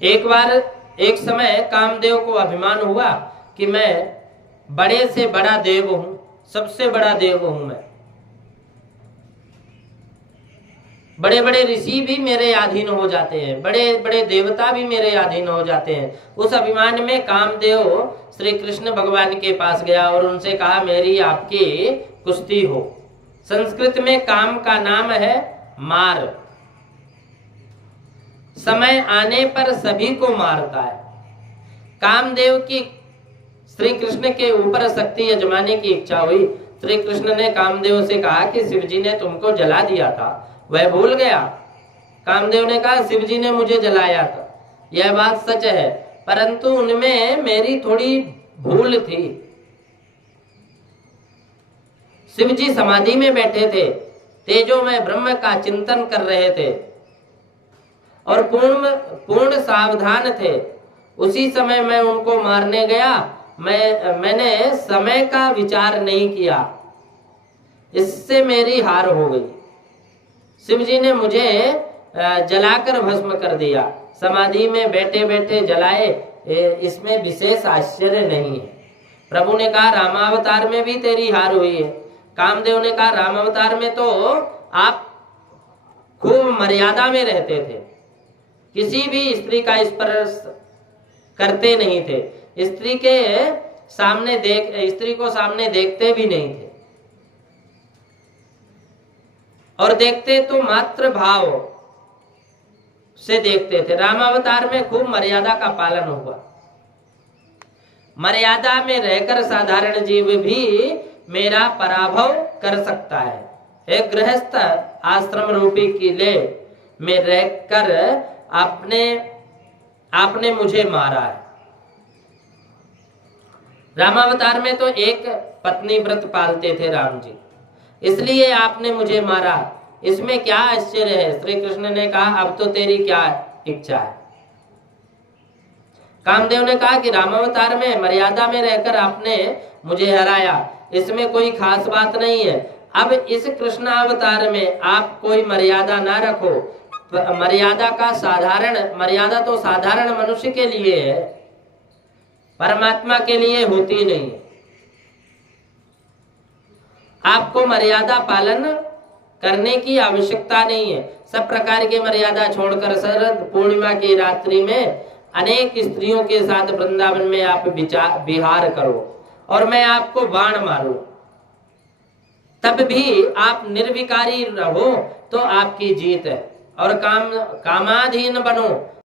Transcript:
एक बार एक समय कामदेव को अभिमान हुआ कि मैं बड़े से बड़ा देव हूं, सबसे बड़ा देव हूं मैं, बड़े बड़े ऋषि भी मेरे अधीन हो जाते हैं, बड़े बड़े देवता भी मेरे अधीन हो जाते हैं। उस अभिमान में कामदेव श्री कृष्ण भगवान के पास गया और उनसे कहा मेरी आपकी कुश्ती हो। संस्कृत में काम का नाम है मार, समय आने पर सभी को मारता है। कामदेव की श्री कृष्ण के ऊपर शक्ति आजमाने की इच्छा हुई। श्री कृष्ण ने कामदेव से कहा कि शिवजी ने तुमको जला दिया था, वह भूल गया। कामदेव ने कहा शिव जी ने मुझे जलाया था, यह बात सच है, परंतु उनमें मेरी थोड़ी भूल थी। शिव जी समाधि में बैठे थे, तेजो में ब्रह्म का चिंतन कर रहे थे और पूर्ण सावधान थे। उसी समय मैं उनको मारने गया, मैंने समय का विचार नहीं किया, इससे मेरी हार हो गई। शिव जी ने मुझे जलाकर भस्म कर दिया, समाधि में बैठे बैठे जलाए, इसमें विशेष आश्चर्य नहीं है। प्रभु ने कहा रामावतार में भी तेरी हार हुई है। कामदेव ने कहा रामावतार में तो आप खूब मर्यादा में रहते थे, किसी भी स्त्री का स्पर्श करते नहीं थे, स्त्री को सामने देखते भी नहीं थे, और देखते तो मात्र भाव से देखते थे। रामावतार में खूब मर्यादा का पालन हुआ। मर्यादा में रहकर साधारण जीव भी मेरा पराभव कर सकता है। एक गृहस्थ आश्रम रूपी किले में रहकर आपने मुझे मारा है। रामावतार में तो एक पत्नी व्रत पालते थे राम जी, इसलिए आपने मुझे मारा, इसमें क्या आश्चर्य है। श्री कृष्ण ने कहा अब तो तेरी क्या इच्छा है। कामदेव ने कहा कि रामावतार में मर्यादा में रहकर आपने मुझे हराया, इसमें कोई खास बात नहीं है। अब इस कृष्णावतार में आप कोई मर्यादा ना रखो। मर्यादा तो साधारण मनुष्य के लिए है, परमात्मा के लिए होती नहीं। आपको मर्यादा पालन करने की आवश्यकता नहीं है। सब प्रकार की मर्यादा छोड़कर शरद पूर्णिमा की रात्रि में अनेक स्त्रियों के साथ वृंदावन में आप विहार करो और मैं आपको बाण मारूं, तब भी आप निर्विकारी रहो तो आपकी जीत है। और कामाधीन बनो